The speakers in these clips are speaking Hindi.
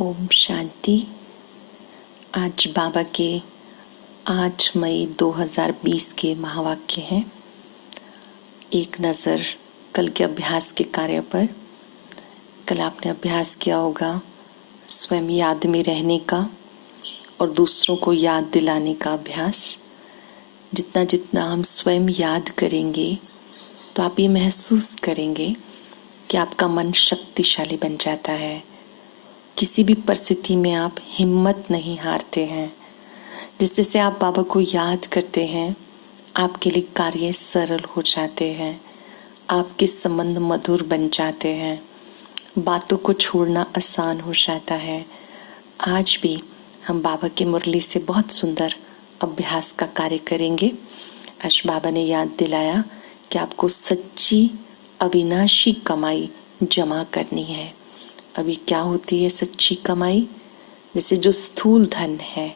ओम शांति। आज बाबा के 8 मई 2020 के महावाक्य हैं। एक नज़र कल के अभ्यास के कार्य पर। कल आपने अभ्यास किया होगा स्वयं याद में रहने का और दूसरों को याद दिलाने का अभ्यास। जितना जितना हम स्वयं याद करेंगे तो आप ये महसूस करेंगे कि आपका मन शक्तिशाली बन जाता है। किसी भी परिस्थिति में आप हिम्मत नहीं हारते हैं। जिस जैसे आप बाबा को याद करते हैं आपके लिए कार्य सरल हो जाते हैं, आपके संबंध मधुर बन जाते हैं, बातों को छोड़ना आसान हो जाता है। आज भी हम बाबा की मुरली से बहुत सुंदर अभ्यास का कार्य करेंगे। आज बाबा ने याद दिलाया कि आपको सच्ची अविनाशी कमाई जमा करनी है। अभी क्या होती है सच्ची कमाई? जैसे जो स्थूल धन है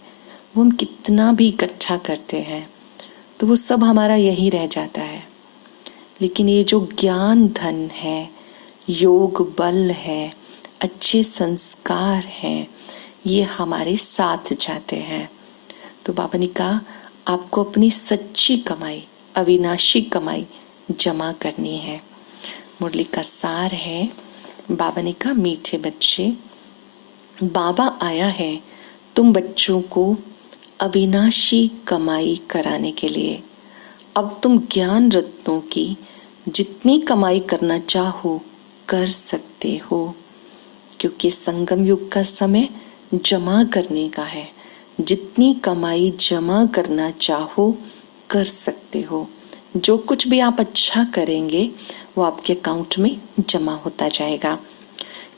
वो हम कितना भी इकट्ठा करते हैं तो वो सब हमारा यही रह जाता है, लेकिन ये जो ज्ञान धन है, योग बल है, अच्छे संस्कार हैं, ये हमारे साथ जाते हैं। तो बाबा ने कहा आपको अपनी सच्ची कमाई, अविनाशी कमाई जमा करनी है। मुरली का सार है, बाबा ने कहा मीठे बच्चे, बाबा आया है तुम बच्चों को अविनाशी कमाई कराने के लिए। अब तुम ज्ञान रत्नों की जितनी कमाई करना चाहो कर सकते हो, क्योंकि संगम युग का समय जमा करने का है। जितनी कमाई जमा करना चाहो कर सकते हो। जो कुछ भी आप अच्छा करेंगे वो आपके अकाउंट में जमा होता जाएगा।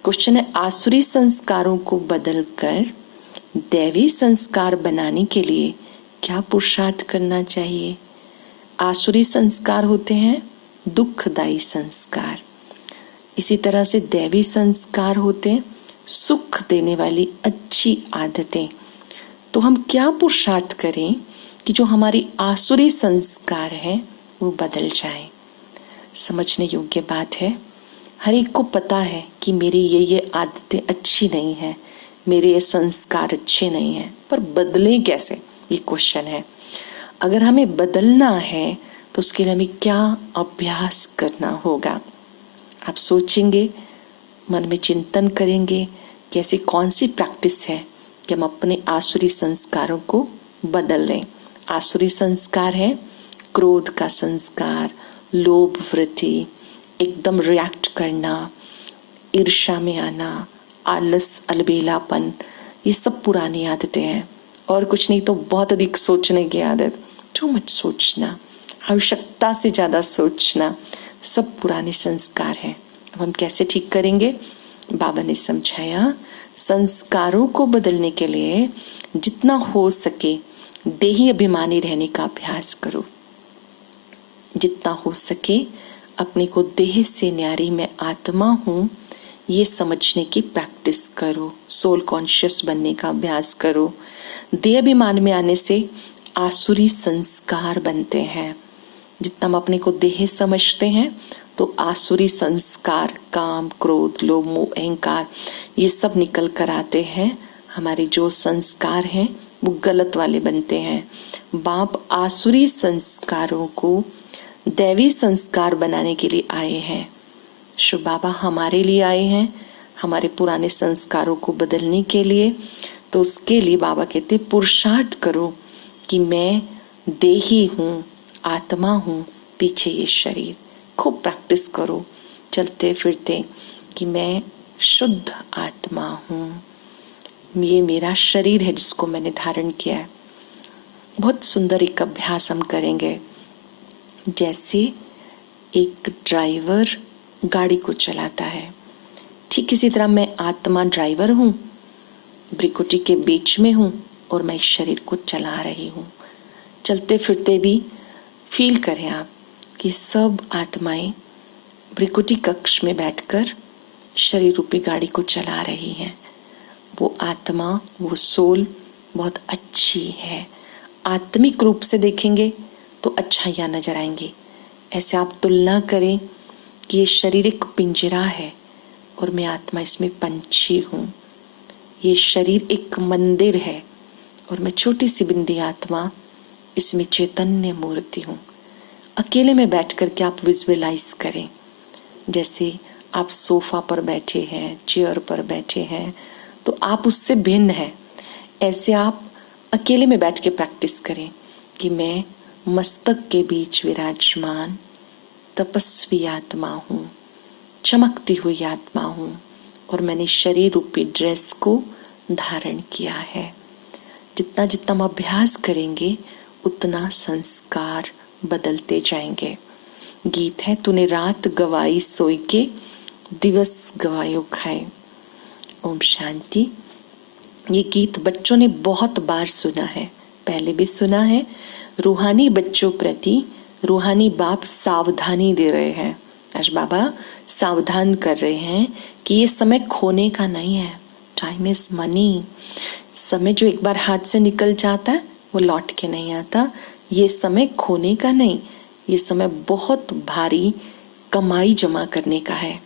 क्वेश्चन है, आसुरी संस्कारों को बदलकर दैवी संस्कार बनाने के लिए क्या पुरुषार्थ करना चाहिए? आसुरी संस्कार होते हैं दुखदायी संस्कार, इसी तरह से दैवी संस्कार होते हैं सुख देने वाली अच्छी आदतें। तो हम क्या पुरुषार्थ करें कि जो हमारी आसुरी संस्कार है वो बदल जाए? समझने योग्य बात है। हर एक को पता है कि मेरी ये आदतें अच्छी नहीं है, मेरे ये संस्कार अच्छे नहीं हैं, पर बदलें कैसे, ये क्वेश्चन है। अगर हमें बदलना है तो उसके लिए हमें क्या अभ्यास करना होगा? आप सोचेंगे, मन में चिंतन करेंगे कि ऐसी कौन सी प्रैक्टिस है कि हम अपने आसुरी संस्कारों को बदल लें। आसुरी संस्कार है क्रोध का संस्कार, लोभ वृत्ति, एकदम रिएक्ट करना, ईर्ष्या में आना, आलस अलबेलापन, ये सब पुरानी आदतें हैं। और कुछ नहीं तो बहुत अधिक सोचने की आदत, टू मच सोचना, आवश्यकता से ज्यादा सोचना, सब पुराने संस्कार हैं। अब हम कैसे ठीक करेंगे? बाबा ने समझाया संस्कारों को बदलने के लिए जितना हो सके देही अभिमानी रहने का अभ्यास करो। जितना हो सके अपने को देह से न्यारी मैं आत्मा हूं ये समझने की प्रैक्टिस करो। सोल कॉन्शियस बनने का अभ्यास करो। देह अभिमान में आने से आसुरी संस्कार बनते हैं। जितना हम अपने को देह समझते हैं तो आसुरी संस्कार, काम, क्रोध, लोभ, मोह, अहंकार, ये सब निकल कर आते हैं। हमारे जो संस्कार हैं वो गलत वाले बनते हैं। बाप आसुरी संस्कारों को दैवी संस्कार बनाने के लिए आए हैं। शिव बाबा हमारे लिए आए हैं, हमारे पुराने संस्कारों को बदलने के लिए। तो उसके लिए बाबा कहते पुरुषार्थ करो कि मैं देही हूँ, आत्मा हूँ, पीछे ये शरीर। खूब प्रैक्टिस करो चलते फिरते कि मैं शुद्ध आत्मा हूँ, ये मेरा शरीर है जिसको मैंने धारण किया है। बहुत सुंदर एक अभ्यास हम करेंगे। जैसे एक ड्राइवर गाड़ी को चलाता है, ठीक इसी तरह मैं आत्मा ड्राइवर हूँ, ब्रिकोटी के बीच में हूँ और मैं इस शरीर को चला रही हूँ। चलते फिरते भी फील करें आप कि सब आत्माएं ब्रिकोटी कक्ष में बैठकर शरीर रूपी गाड़ी को चला रही हैं। वो आत्मा, वो सोल बहुत अच्छी है। आत्मिक रूप से देखेंगे तो अच्छाइयाँ नजर आएंगी। ऐसे आप तुलना करें कि ये शरीर एक पिंजरा है और मैं आत्मा इसमें पंछी हूँ। ये शरीर एक मंदिर है और मैं छोटी सी बिंदी आत्मा इसमें चैतन्य मूर्ति हूँ। अकेले में बैठ कर के आप विजुअलाइज करें, जैसे आप सोफा पर बैठे हैं, चेयर पर बैठे हैं, तो आप उससे भिन्न हैं। ऐसे आप अकेले में बैठ के प्रैक्टिस करें कि मैं मस्तक के बीच विराजमान तपस्वी आत्मा हूँ, चमकती हुई आत्मा हूँ और मैंने शरीर रूपी ड्रेस को धारण किया है। जितना जितना हम अभ्यास करेंगे उतना संस्कार बदलते जाएंगे। गीत है, तूने रात गवाई सोई के, दिवस गवायो खाए। ओम शांति। ये गीत बच्चों ने बहुत बार सुना है, पहले भी सुना है। रूहानी बच्चों प्रति रूहानी बाप सावधानी दे रहे हैं। आज बाबा सावधान कर रहे हैं कि ये समय खोने का नहीं है। Time is money. समय जो एक बार हाथ से निकल जाता है वो लौट के नहीं आता। ये समय खोने का नहीं, ये समय बहुत भारी कमाई जमा करने का है।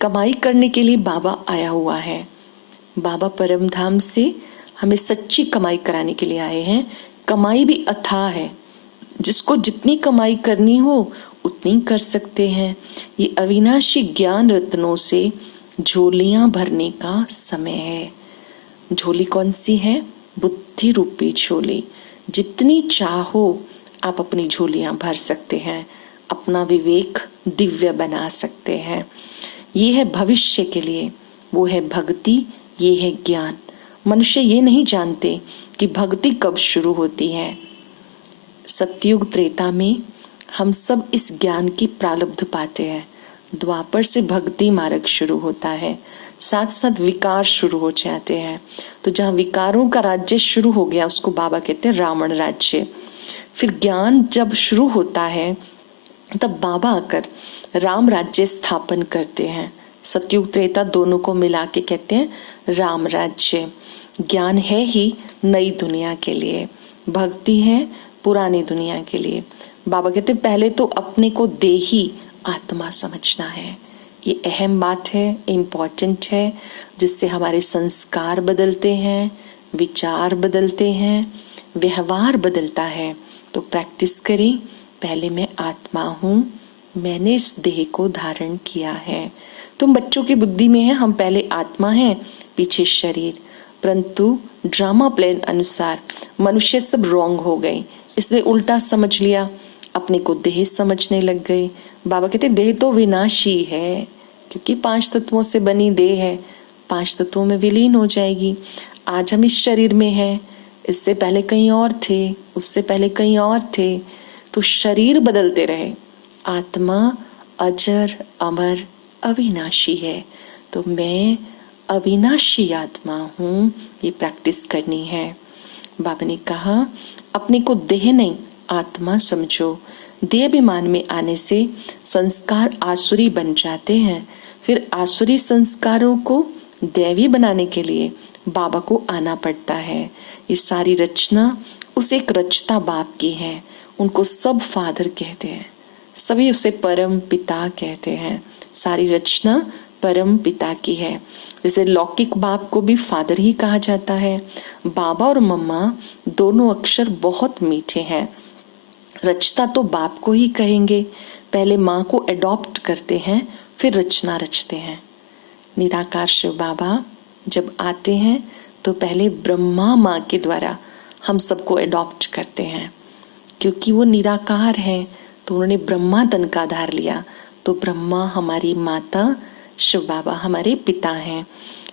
कमाई करने के लिए बाबा आया हुआ है। बाबा परम धाम से हमें सच्ची कमाई कराने के लिए आए हैं। कमाई भी अथाह है, जिसको जितनी कमाई करनी हो उतनी कर सकते हैं। ये अविनाशी ज्ञान रत्नों से झोलियां भरने का समय है। झोली कौन सी है? बुद्धि रूपी झोली। जितनी चाहो आप अपनी झोलियां भर सकते हैं, अपना विवेक दिव्य बना सकते हैं। ये है भविष्य के लिए, वो है भक्ति, ये है ज्ञान। मनुष्य ये नहीं जानते कि भक्ति कब शुरू होती है। सतयुग त्रेता में हम सब इस ज्ञान की प्रारब्ध पाते हैं। द्वापर से भक्ति मार्ग शुरू होता है, साथ साथ विकार शुरू हो जाते हैं। तो जहाँ विकारों का राज्य शुरू हो गया उसको बाबा कहते हैं रावण राज्य। फिर ज्ञान जब शुरू होता है तब बाबा आकर राम राज्य स्थापन करते हैं। सतयुग त्रेता दोनों को मिला के कहते हैं राम राज्य। ज्ञान है ही नई दुनिया के लिए, भक्ति है पुरानी दुनिया के लिए। बाबा कहते पहले तो अपने को देही आत्मा समझना है। ये अहम बात है, इम्पोर्टेंट है, जिससे हमारे संस्कार बदलते हैं, विचार बदलते हैं, व्यवहार बदलता है। तो प्रैक्टिस करें, पहले मैं आत्मा हूँ, मैंने इस देह को धारण किया है। तुम बच्चों की बुद्धि में है हम पहले आत्मा हैं, पीछे शरीर। परंतु ड्रामा प्लान अनुसार मनुष्य सब रॉन्ग हो गए, इसलिए उल्टा समझ लिया, अपने को देह समझने लग गए। बाबा कहते देह तो विनाशी है, क्योंकि 5 तत्वों से बनी देह है, 5 तत्वों में विलीन हो जाएगी। आज हम इस शरीर में हैं, इससे पहले कहीं और थे, उससे पहले कहीं और थे। तो शरीर बदलते रहे, आत्मा अजर अमर अविनाशी है। तो मैं अविनाशी आत्मा हूँ, ये प्रैक्टिस करनी है। बाबा ने कहा अपने को देह नहीं आत्मा समझो। देह अभिमान में आने से संस्कार आसुरी बन जाते हैं। फिर आसुरी संस्कारों को दैवी बनाने के लिए बाबा को आना पड़ता है। ये सारी रचना उस एक रचता बाप की है, उनको सब फादर कहते हैं, सभी उसे परम पिता कहते हैं। सारी रचना परम पिता की है। जैसे लौकिक बाप को भी फादर ही कहा जाता है। बाबा और मम्मा दोनों अक्षर बहुत मीठे हैं। रचता तो बाप को ही कहेंगे, पहले माँ को अडॉप्ट करते हैं, फिर रचना रचते हैं। निराकार शिव बाबा जब आते हैं तो पहले ब्रह्मा माँ के द्वारा हम सबको अडॉप्ट करते हैं, क्योंकि वो निराकार है। तो उन्होंने ब्रह्मा तन का आधार लिया, तो ब्रह्मा हमारी माता, शिव बाबा हमारे पिता हैं।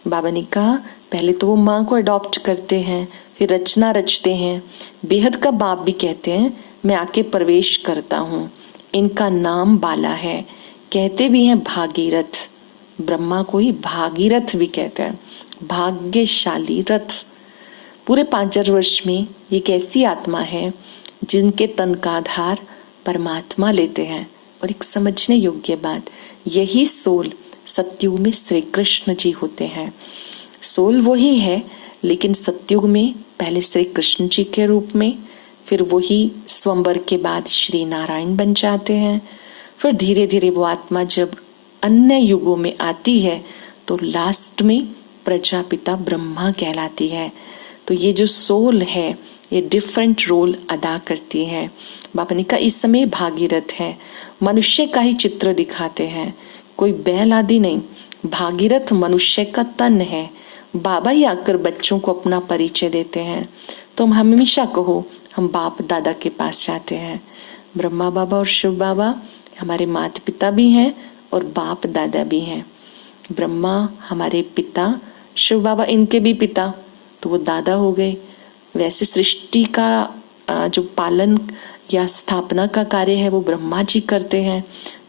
बाबा ने कहा पहले तो वो माँ को अडॉप्ट करते हैं, फिर रचना रचते हैं। बेहद का बाप भी कहते हैं मैं आके प्रवेश करता हूँ। इनका नाम बाला है, कहते भी हैं भागीरथ। ब्रह्मा को ही भागीरथ भी कहते हैं, भाग्यशाली रथ। पूरे 5000 वर्ष में ये एक ऐसी आत्मा है जिनके तन का आधार परमात्मा लेते हैं। और एक समझने योग्य बात, यही सोल सतयुग में श्री कृष्ण जी होते हैं। सोल वही है, लेकिन सतयुग में पहले श्री कृष्ण जी के रूप में, फिर वही स्वयंवर के बाद श्री नारायण बन जाते हैं। फिर धीरे धीरे वो आत्मा जब अन्य युगों में आती है तो लास्ट में प्रजापिता ब्रह्मा कहलाती है। तो ये जो सोल है ये डिफरेंट रोल अदा करती है। बाबा ने कहा इस समय भागीरथ है, मनुष्य का ही चित्र दिखाते हैं, कोई बैल आदि नहीं। भागीरथ मनुष्य का तन है। बाबा ही आकर बच्चों को अपना परिचय देते हैं। तो हम हमेशा कहो हम बाप दादा के पास जाते हैं। ब्रह्मा बाबा और शिव बाबा हमारे माता पिता भी हैं और बाप दादा भी हैं। ब्रह्मा हमारे पिता, शिव बाबा इनके भी पिता, तो वो दादा हो गए। वैसे सृष्टि का जो पालन या स्थापना का कार्य है वो ब्रह्मा जी करते हैं,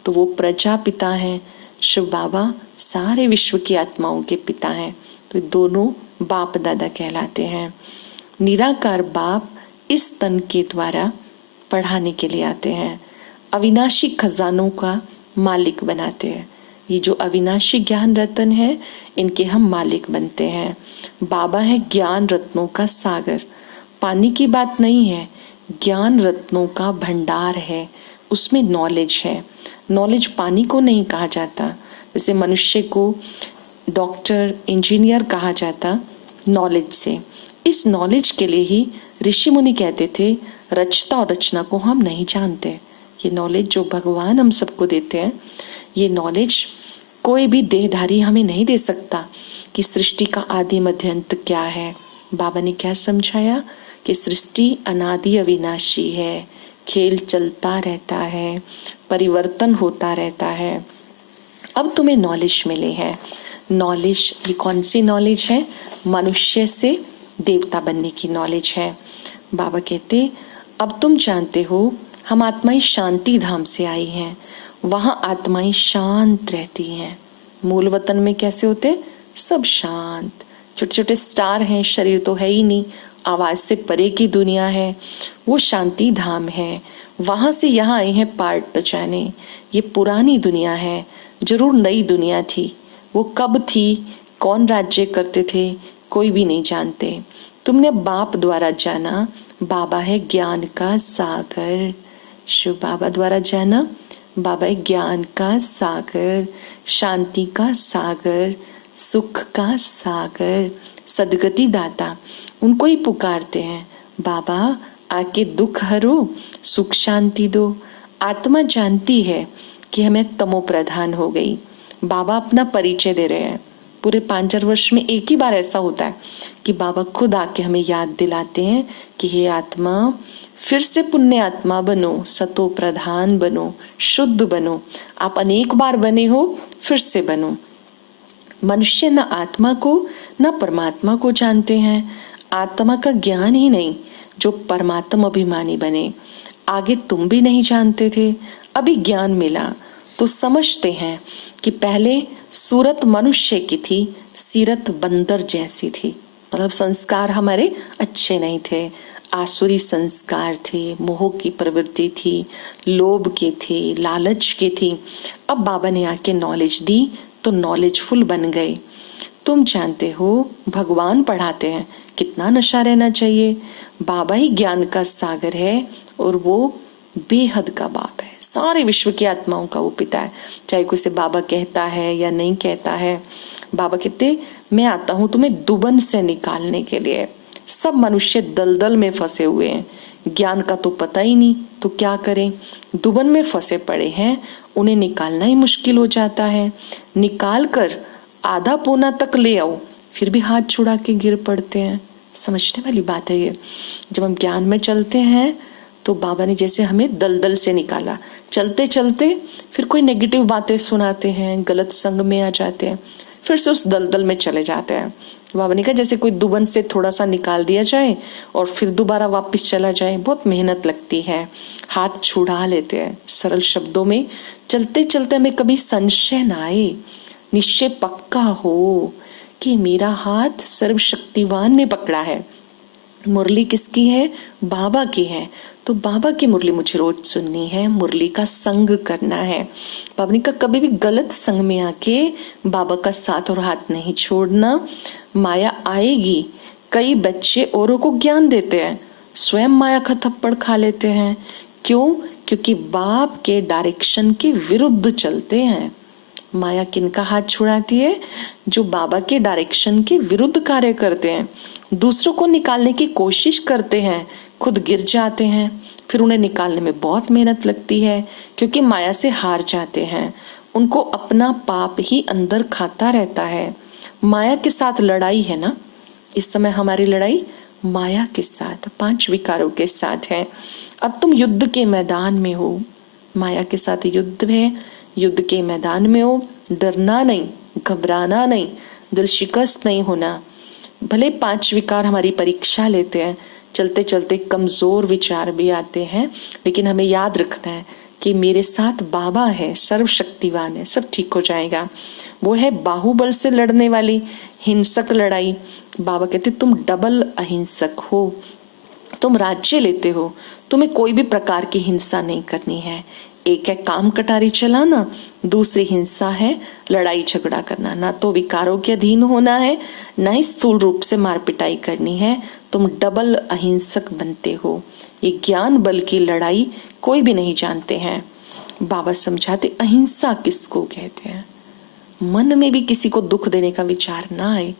तो वो प्रजापिता हैं। शिव बाबा सारे विश्व की आत्माओं के पिता हैं, तो दोनों बाप दादा कहलाते हैं। निराकार बाप इस तन के द्वारा पढ़ाने के लिए आते हैं, अविनाशी खजानों का मालिक बनाते हैं। ये जो अविनाशी ज्ञान रत्न है इनके हम मालिक बनते हैं। बाबा है ज्ञान रत्नों का सागर। पानी की बात नहीं है, ज्ञान रत्नों का भंडार है, उसमें नॉलेज है। नॉलेज पानी को नहीं कहा जाता, जैसे मनुष्य को डॉक्टर इंजीनियर कहा जाता नॉलेज से। इस नॉलेज के लिए ही ऋषि मुनि कहते थे रचता और रचना को हम नहीं जानते। ये नॉलेज जो भगवान हम सबको देते हैं, ये नॉलेज कोई भी देहधारी हमें नहीं दे सकता कि सृष्टि का आदि मध्य अंत क्या है। बाबा ने क्या समझाया कि सृष्टि अनादि अविनाशी है, खेल चलता रहता है, परिवर्तन होता रहता है। अब तुम्हें नॉलेज मिले है। नॉलेज ये कौन सी नॉलेज है? मनुष्य से देवता बनने की नॉलेज है। बाबा कहते अब तुम जानते हो हम आत्माएं शांति धाम से आई हैं, वहां आत्माएं शांत रहती हैं। मूल वतन में कैसे होते? सब शांत, छोटे छोटे स्टार हैं, शरीर तो है ही नहीं, आवाज से परे की दुनिया है, वो शांति धाम है। वहां से यहाँ आए हैं पार्ट बचाने। ये पुरानी दुनिया है, जरूर नई दुनिया थी। वो कब थी, कौन राज्य करते थे, कोई भी नहीं जानते। तुमने बाप द्वारा जाना, बाबा है ज्ञान का सागर। शिव बाबा द्वारा जाना, बाबा है ज्ञान का सागर, शांति का सागर, सुख का सागर, सदगति दाता। उनको ही पुकारते हैं, बाबा आके दुख हरो, सुख शांति दो। आत्मा जानती है कि हमें तमो प्रधान हो गई। बाबा अपना परिचय दे रहे हैं। पूरे 5,000 वर्ष में एक ही बार ऐसा होता है कि बाबा खुद आके हमें याद दिलाते हैं कि हे आत्मा, फिर से पुण्य आत्मा बनो, सतो प्रधान बनो, शुद्ध बनो। आप अनेक बार बने हो, फिर से बनो। मनुष्य न आत्मा को न परमात्मा को जानते हैं। आत्मा का ज्ञान ही नहीं जो परमात्मा अभिमानी बने। आगे तुम भी नहीं जानते थे, अभी ज्ञान मिला तो समझते हैं कि पहले सूरत मनुष्य की थी, सीरत बंदर जैसी थी। मतलब संस्कार हमारे अच्छे नहीं थे, आसुरी संस्कार थे, मोह की प्रवृत्ति थी, लोभ की थी, लालच की थी। अब बाबा ने आके नॉलेज दी तो नॉलेजफुल बन गए। तुम जानते हो भगवान पढ़ाते हैं कितना नशा रहना चाहिए। बाबा ही ज्ञान का सागर है और वो बेहद का बाप है, सारे विश्व की आत्माओं का वो पिता है। चाहे कोई से बाबा कहता है या नहीं कहता है, बाबा कहते मैं आता हूं तुम्हें दुबन से निकालने के लिए। सब मनुष्य दलदल में फंसे हुए हैं, ज्ञान का तो पता ही नहीं, तो क्या करें? दुबन में फंसे पड़े हैं, उन्हें निकालना ही मुश्किल हो जाता है। निकाल कर आधा पौना तक ले आओ, फिर भी हाथ छुड़ा के गिर पड़ते हैं। समझने वाली बात है ये। जब हम ज्ञान में चलते हैं तो बाबा ने जैसे हमें दलदल से निकाला, चलते चलते फिर कोई नेगेटिव बातें सुनाते हैं, गलत संग में आ जाते हैं, फिर से उस दलदल में चले जाते हैं। बाबा ने कहा जैसे कोई दुबन से थोड़ा सा निकाल दिया जाए और फिर दोबारा वापस चला जाए, बहुत मेहनत लगती है, हाथ छुड़ा लेते हैं। सरल शब्दों में चलते चलते हमें कभी संशय ना आए, निश्चय पक्का हो कि मेरा हाथ सर्वशक्तिवान ने पकड़ा है। मुरली किसकी है? बाबा की है। तो बाबा की मुरली मुझे रोज सुननी है, मुरली का संग करना है। बाबा ने कहा कभी भी गलत संग में आके बाबा का साथ और हाथ नहीं छोड़ना, माया आएगी। कई बच्चे औरों को ज्ञान देते हैं, स्वयं माया का थप्पड़ खा लेते हैं। क्यों? क्योंकि बाप के डायरेक्शन के विरुद्ध चलते हैं। माया किनका हाथ छुड़ाती है? जो बाबा के डायरेक्शन के विरुद्ध कार्य करते हैं, दूसरों को निकालने की कोशिश करते हैं, खुद गिर जाते हैं, फिर उन्हें निकालने में बहुत मेहनत लगती है क्योंकि माया से हार जाते हैं। उनको अपना पाप ही अंदर खाता रहता है। माया के साथ लड़ाई है ना, इस समय हमारी लड़ाई माया के साथ, 5 विकारों के साथ है। अब तुम युद्ध के मैदान में हो, माया के साथ युद्ध है, युद्ध के मैदान में हो। डरना नहीं, घबराना नहीं, दिल शिकस्त नहीं होना। भले 5 विकार हमारी परीक्षा लेते हैं, चलते चलते कमजोर विचार भी आते हैं, लेकिन हमें याद रखना है कि मेरे साथ बाबा है, सर्वशक्तिवान है, सब ठीक हो जाएगा। वो है बाहुबल से लड़ने वाली हिंसक लड़ाई। बाबा कहते तुम डबल अहिंसक हो, तुम राज्य लेते हो, तुम्हें कोई भी प्रकार की हिंसा नहीं करनी है। एक है काम कटारी चलाना, दूसरी हिंसा है लड़ाई झगड़ा करना। ना तो विकारों के अधीन होना है, ना ही स्थूल रूप से मार पिटाई करनी है। तुम डबल अहिंसक बनते हो। ये ज्ञान बल की लड़ाई कोई भी नहीं जानते हैं। बाबा समझाते अहिंसा किसको कहते हैं। मन में भी किसी को दुख देने का विचार ना आए,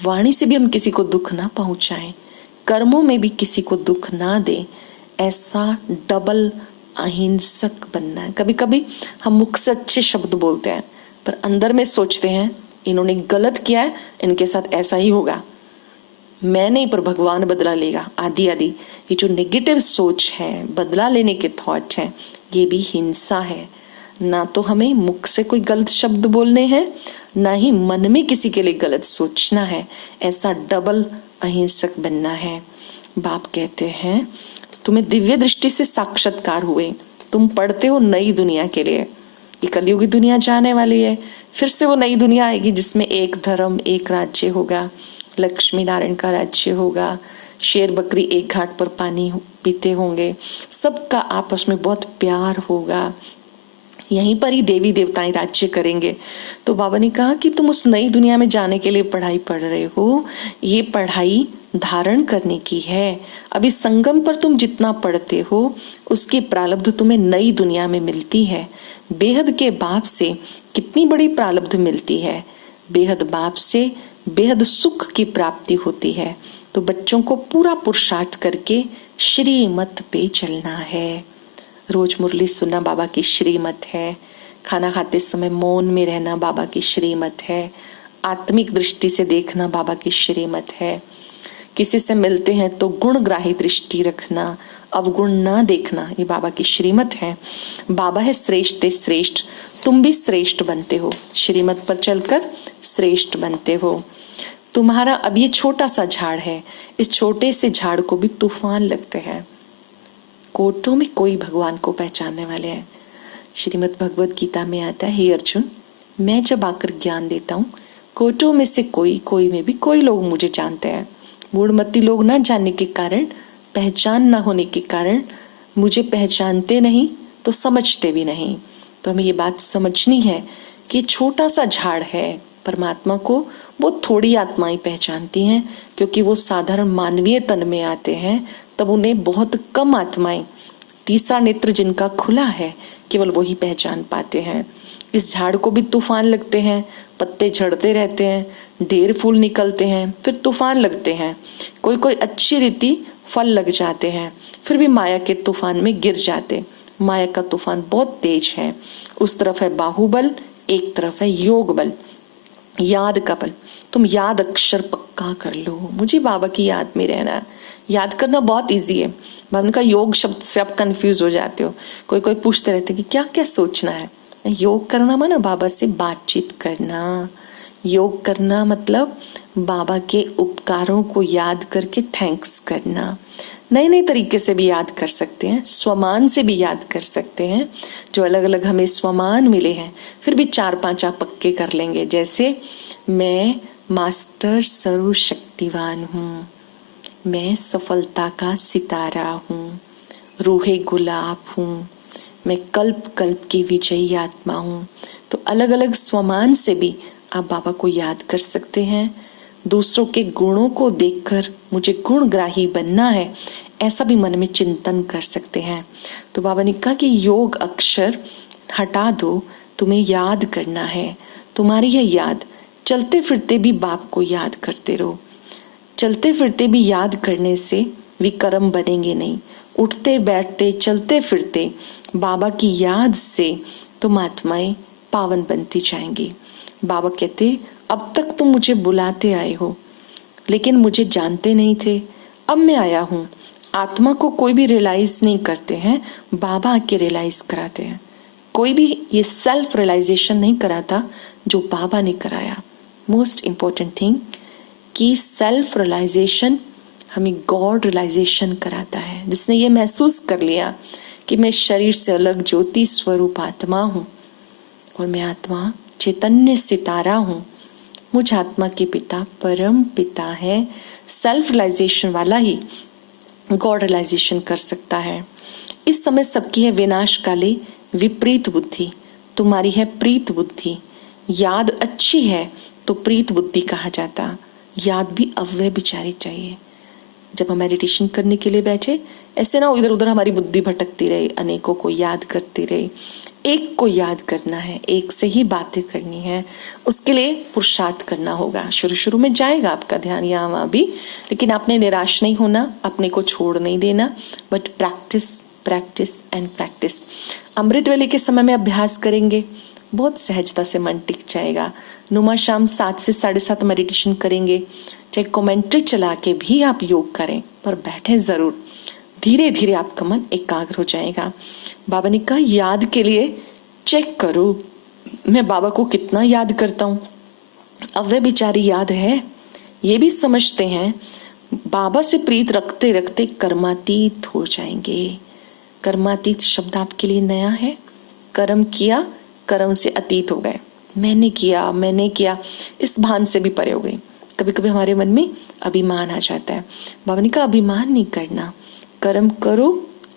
वाणी से भी हम किसी को दुख ना पहुंचाएं, कर्मों में भी किसी को दुख ना दे, ऐसा डबल अहिंसक बनना है। कभी कभी हम मुख से अच्छे शब्द बोलते हैं पर अंदर में सोचते हैं इन्होंने गलत किया है, इनके साथ ऐसा ही होगा, मैं नहीं पर भगवान बदला लेगा, आदि आदि। ये जो नेगेटिव सोच है, बदला लेने के थॉट है, ये भी हिंसा है। ना तो हमें मुख से कोई गलत शब्द बोलने हैं, ना ही मन में किसी के लिए गलत सोचना है। ऐसा डबल अहिंसक बनना है। बाप कहते हैं तुम्हें दिव्य दृष्टि से साक्षात्कार हुए, तुम पढ़ते हो नई दुनिया के लिए। ये कलयुगी दुनिया जाने वाली है, फिर से वो नई दुनिया आएगी जिसमें एक धर्म, एक राज्य होगा, लक्ष्मी नारायण का राज्य होगा, शेर बकरी एक घाट पर पानी पीते होंगे, सबका आपस में बहुत प्यार होगा, यहीं पर ही देवी देवताएं राज्य करेंगे। तो बाबा ने कहा कि तुम उस नई दुनिया में जाने के लिए पढ़ाई पढ़ रहे हो, ये पढ़ाई धारण करने की है। अभी संगम पर तुम जितना पढ़ते हो उसकी प्रारब्ध तुम्हें नई दुनिया में मिलती है। बेहद के बाप से कितनी बड़ी प्रारब्ध मिलती है, बेहद बाप से बेहद सुख की प्राप्ति होती है। तो बच्चों को पूरा पुरुषार्थ करके श्रीमत पे चलना है। रोज मुरली सुनना बाबा की श्रीमत है, खाना खाते समय मौन में रहना बाबा की श्रीमत है, आत्मिक दृष्टि से देखना बाबा की श्रीमत है। किसी से मिलते हैं तो गुणग्राही दृष्टि रखना, अवगुण ना देखना, ये बाबा की श्रीमत है। बाबा है श्रेष्ठ श्रेष्ठ, तुम भी श्रेष्ठ बनते हो, श्रीमत पर चलकर श्रेष्ठ बनते हो। तुम्हारा अब ये छोटा सा झाड़ है, इस छोटे से झाड़ को भी तूफान लगते हैं। कोटों में कोई भगवान को पहचानने वाले हैं। श्रीमद् भगवत गीता में आता है, हे अर्जुन, मैं जब आकर ज्ञान देता हूँ, कोटों में से कोई में भी कोई लोग मुझे जानते हैं। मूढ़मती लोग ना जानने के कारण, पहचान ना होने के कारण मुझे पहचानते नहीं तो समझते भी नहीं। तो हमें ये बात समझनी है कि छोटा सा झाड़ है, परमात्मा को वो थोड़ी आत्माएं पहचानती हैं, क्योंकि वो साधारण मानवीय तन में आते हैं, तब उन्हें बहुत कम आत्माएं, तीसरा नेत्र जिनका खुला है, केवल वही पहचान पाते हैं। इस झाड़ को भी तूफान लगते हैं, पत्ते झड़ते रहते हैं, ढेर फूल निकलते हैं, फिर तूफान लगते हैं। कोई कोई अच्छी रीति फल लग जाते हैं, फिर भी माया के तूफान में गिर जाते। माया का तूफान बहुत तेज है। उस तरफ है बाहुबल, एक तरफ है योग बल, याद का बल। तुम याद अक्षर पक्का कर लो, मुझे बाबा की याद में रहना। याद करना बहुत इजी है। बाबा का योग शब्द से आप कंफ्यूज हो जाते हो। कोई कोई पूछते रहते कि क्या क्या सोचना है। योग करना माना बाबा से बातचीत करना। योग करना मतलब बाबा के उपकारों को याद करके थैंक्स करना। नए नए तरीके से भी याद कर सकते हैं, स्वमान से भी याद कर सकते हैं। जो अलग अलग हमें स्वमान मिले हैं, फिर भी 4-5 आप पक्के कर लेंगे। जैसे मैं मास्टर सर्वशक्तिवान हूँ, मैं सफलता का सितारा हूँ, रूहे गुलाब हूँ, मैं कल्प कल्प की विजयी आत्मा हूँ। तो अलग अलग स्वमान से भी आप बाबा को याद कर सकते हैं। दूसरों के गुणों को देखकर मुझे गुणग्राही बनना है, ऐसा भी मन में चिंतन कर सकते हैं। तो बाबा ने कहा कि योग अक्षर हटा दो तुम्हें याद करना है, तुम्हारी है याद। चलते फिरते भी बाप को याद करते रहो। चलते फिरते भी याद करने से विकर्म बनेंगे नहीं। उठते बैठते चलते फिरते बाबा की याद से तुम आत्माएं पावन बनती जाएंगी। बाबा कहते, अब तक तुम मुझे बुलाते आए हो लेकिन मुझे जानते नहीं थे, अब मैं आया हूँ। आत्मा को कोई भी रियलाइज नहीं करते हैं, बाबा आके रियलाइज कराते हैं। कोई भी ये सेल्फ रियलाइजेशन नहीं कराता जो बाबा ने कराया। मोस्ट इंपॉर्टेंट थिंग कि सेल्फ रियलाइजेशन हमें गॉड रियलाइजेशन कराता है। जिसने ये महसूस कर लिया कि मैं शरीर से अलग ज्योति स्वरूप आत्मा हूँ और मैं आत्मा चैतन्य सितारा हूँ, मुझ आत्मा के पिता परम पिता है। सेल्फ रियलाइजेशन वाला ही गॉड रियलाइजेशन कर सकता है। इस समय सबकी है विनाश काले विपरीत बुद्धि, तुम्हारी है प्रीत बुद्धि। याद अच्छी है तो प्रीत बुद्धि कहा जाता। याद भी अव्यय विचारी चाहिए। जब हम मेडिटेशन करने के लिए बैठे, ऐसे ना इधर उधर हमारी बुद्धि भटकती रहे, अनेकों को याद करती रहे। एक को याद करना है, एक से ही बातें करनी है। उसके लिए पुरुषार्थ करना होगा। शुरू शुरू में जाएगा आपका ध्यान यहाँ वहाँ भी, लेकिन आपने निराश नहीं होना, अपने को छोड़ नहीं देना, but practice practice and practice. अमृत वेले के समय में अभ्यास करेंगे, बहुत सहजता से मन टिक जाएगा। नुमा शाम 7 से 7:30 मेडिटेशन करेंगे। चाहे कमेंट्री चला के भी आप योग करें, पर बैठे जरूर। धीरे धीरे आपका मन एकाग्र हो जाएगा। बाबा ने कहा, याद के लिए चेक करो मैं बाबा को कितना याद करता हूँ। अब वे बेचारी याद है, ये भी समझते हैं बाबा से प्रीत रखते रखते कर्मातीत हो जाएंगे। कर्मातीत शब्द आपके लिए नया है। कर्म किया, कर्म से अतीत हो गए। मैंने किया, इस भान से भी परे हो गए। कभी कभी हमारे मन में अभिमान आ जाता है। बाबा ने कहा, अभिमान नहीं करना, कर्म करो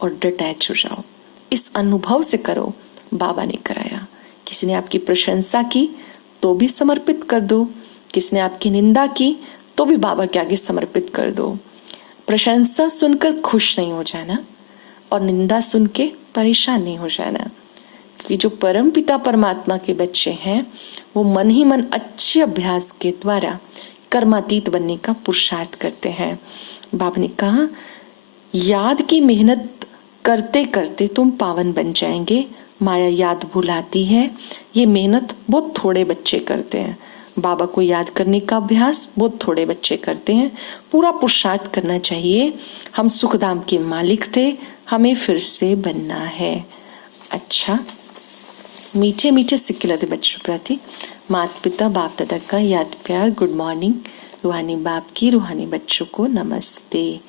और डिटैच हो जाओ। इस अनुभव से करो, बाबा ने कराया। किसी ने आपकी प्रशंसा की तो भी समर्पित कर दो, किसी ने आपकी निंदा की तो भी बाबा के आगे समर्पित कर दो। प्रशंसा सुनकर खुश नहीं हो जाना और निंदा सुन के परेशान नहीं हो जाना, क्योंकि जो परम पिता परमात्मा के बच्चे हैं वो मन ही मन अच्छे अभ्यास के द्वारा कर्मातीत बनने का पुरुषार्थ करते हैं। बाबा ने कहा, याद की मेहनत करते करते तुम पावन बन जाएंगे। माया याद भुलाती है, ये मेहनत बहुत थोड़े बच्चे करते हैं। बाबा को याद करने का अभ्यास बहुत थोड़े बच्चे करते हैं। पूरा पुरुषार्थ करना चाहिए। हम सुखधाम के मालिक थे, हमें फिर से बनना है। अच्छा, मीठे मीठे सिक्के लदे बच्चों प्रति माता पिता बाप दादा का याद प्यार, गुड मॉर्निंग। रूहानी बाप की रूहानी बच्चों को नमस्ते।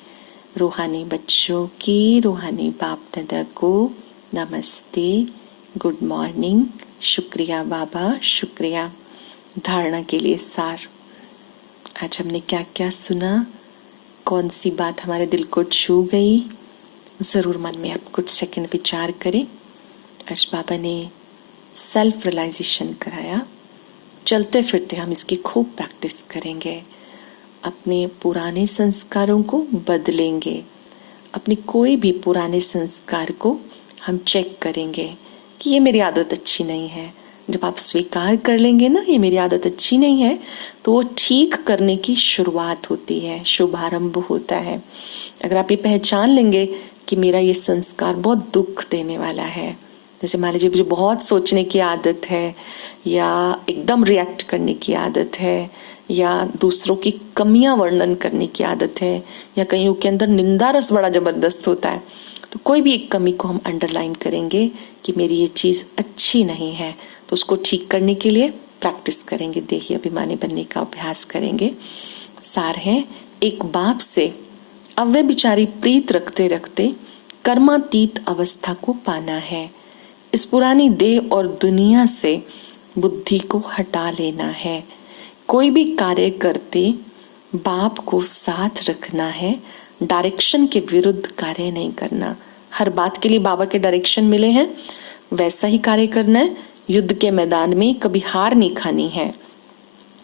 रूहानी बच्चों की रूहानी बाप दादा को नमस्ते, गुड मॉर्निंग। शुक्रिया बाबा, शुक्रिया। धारणा के लिए सार, आज हमने क्या क्या सुना, कौन सी बात हमारे दिल को छू गई, जरूर मन में आप कुछ सेकंड विचार करें। आज बाबा ने सेल्फ रियलाइजेशन कराया। चलते फिरते हम इसकी खूब प्रैक्टिस करेंगे। अपने पुराने संस्कारों को बदलेंगे। अपने कोई भी पुराने संस्कार को हम चेक करेंगे कि ये मेरी आदत अच्छी नहीं है। जब आप स्वीकार कर लेंगे ना, ये मेरी आदत अच्छी नहीं है, तो वो ठीक करने की शुरुआत होती है, शुभारंभ होता है। अगर आप ये पहचान लेंगे कि मेरा ये संस्कार बहुत दुख देने वाला है, जैसे मान लीजिए मुझे बहुत सोचने की आदत है, या एकदम रिएक्ट करने की आदत है, या दूसरों की कमियां वर्णन करने की आदत है, या कईयों के अंदर निंदा रस बड़ा जबरदस्त होता है, तो कोई भी एक कमी को हम अंडरलाइन करेंगे कि मेरी ये चीज अच्छी नहीं है, तो उसको ठीक करने के लिए प्रैक्टिस करेंगे, देही अभिमानी बनने का अभ्यास करेंगे। सार है, एक बाप से अव्यय विचारी प्रीत रखते रखते कर्मातीत अवस्था को पाना है। इस पुरानी देह और दुनिया से बुद्धि को हटा लेना है। कोई भी कार्य करते बाप को साथ रखना है, डायरेक्शन के विरुद्ध कार्य नहीं करना। हर बात के लिए बाबा के डायरेक्शन मिले हैं, वैसा ही कार्य करना है। युद्ध के मैदान में कभी हार नहीं खानी है।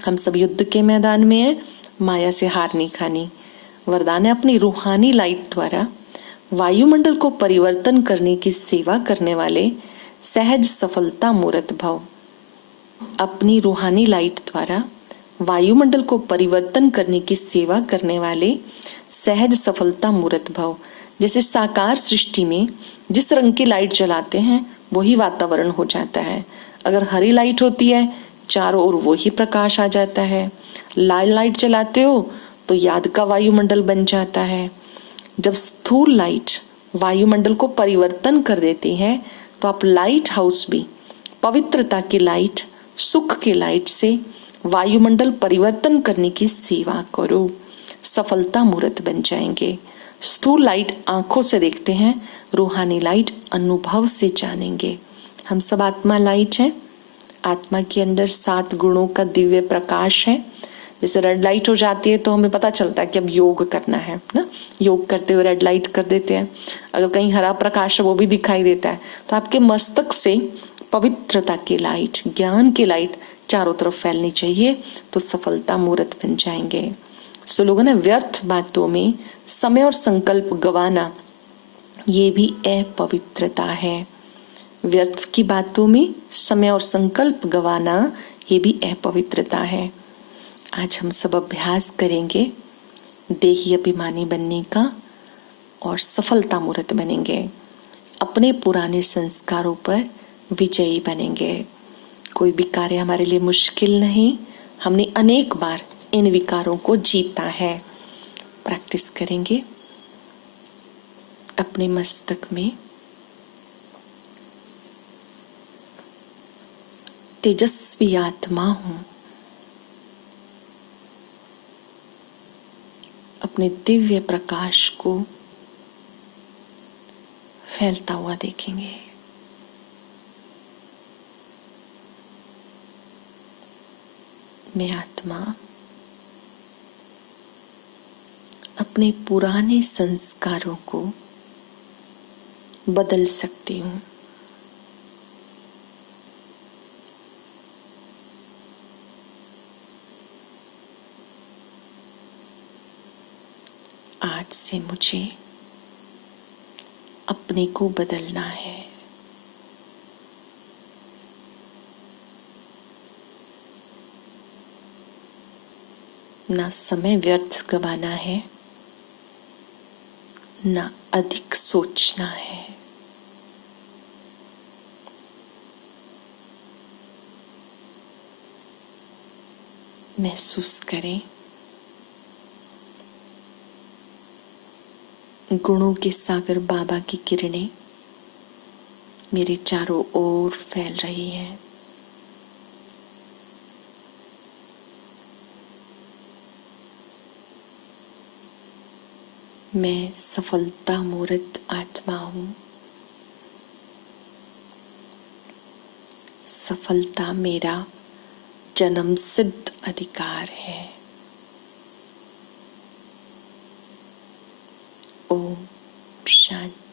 हम सब युद्ध के मैदान में हैं, माया से हार नहीं खानी। वरदान है, अपनी रूहानी लाइट द्वारा वायुमंडल को परिवर्तन करने की सेवा करने वाले सहज सफलता मूर्त भव। अपनी रूहानी लाइट द्वारा वायुमंडल को परिवर्तन करने की सेवा करने वाले सहज सफलता मूर्त भव। जैसे साकार सृष्टि में जिस रंग की लाइट जलाते हैं वही वातावरण हो जाता है। अगर हरी लाइट होती है चारों ओर वही प्रकाश आ जाता है। लाल लाइट जलाते हो तो याद का वायुमंडल बन जाता है। जब स्थूल लाइट वायुमंडल को परिवर्तन कर देती है तो आप लाइट हाउस भी पवित्रता की लाइट, सुख की लाइट से वायुमंडल परिवर्तन करने की सेवा करो, सफलता मूर्त बन जाएंगे। स्थूल लाइट आंखों से देखते हैं, रूहानी लाइट अनुभव से जानेंगे। हम सब आत्मा लाइट हैं। आत्मा के अंदर 7 गुणों का दिव्य प्रकाश है। जैसे रेड लाइट हो जाती है तो हमें पता चलता है कि अब योग करना है ना, योग करते हुए रेड लाइट कर देते हैं। अगर कहीं हरा प्रकाश है वो भी दिखाई देता है। तो आपके मस्तक से पवित्रता की लाइट, ज्ञान की लाइट चारों तरफ फैलनी चाहिए, तो सफलता मूर्त बन जाएंगे। सो लोगों ने व्यर्थ बातों में समय और संकल्प गवाना, ये भी अपवित्रता है। व्यर्थ की बातों में समय और संकल्प गवाना, ये भी अपवित्रता है। आज हम सब अभ्यास करेंगे देही अभिमानी बनने का और सफलता मूर्त बनेंगे। अपने पुराने संस्कारों पर विजयी बनेंगे। कोई भी कार्य हमारे लिए मुश्किल नहीं। हमने अनेक बार इन विकारों को जीता है। प्रैक्टिस करेंगे। अपने मस्तक में तेजस्वी आत्मा हूं। अपने दिव्य प्रकाश को फैलता हुआ देखेंगे। मैं आत्मा अपने पुराने संस्कारों को बदल सकती हूँ। आज से मुझे अपने को बदलना है। ना समय व्यर्थ गवाना है, ना अधिक सोचना है। महसूस करें गुणों के सागर बाबा की किरणें मेरे चारों ओर फैल रही हैं। मैं सफलता मूर्त आत्मा हूं। सफलता मेरा जन्म सिद्ध अधिकार है। ओम शांति।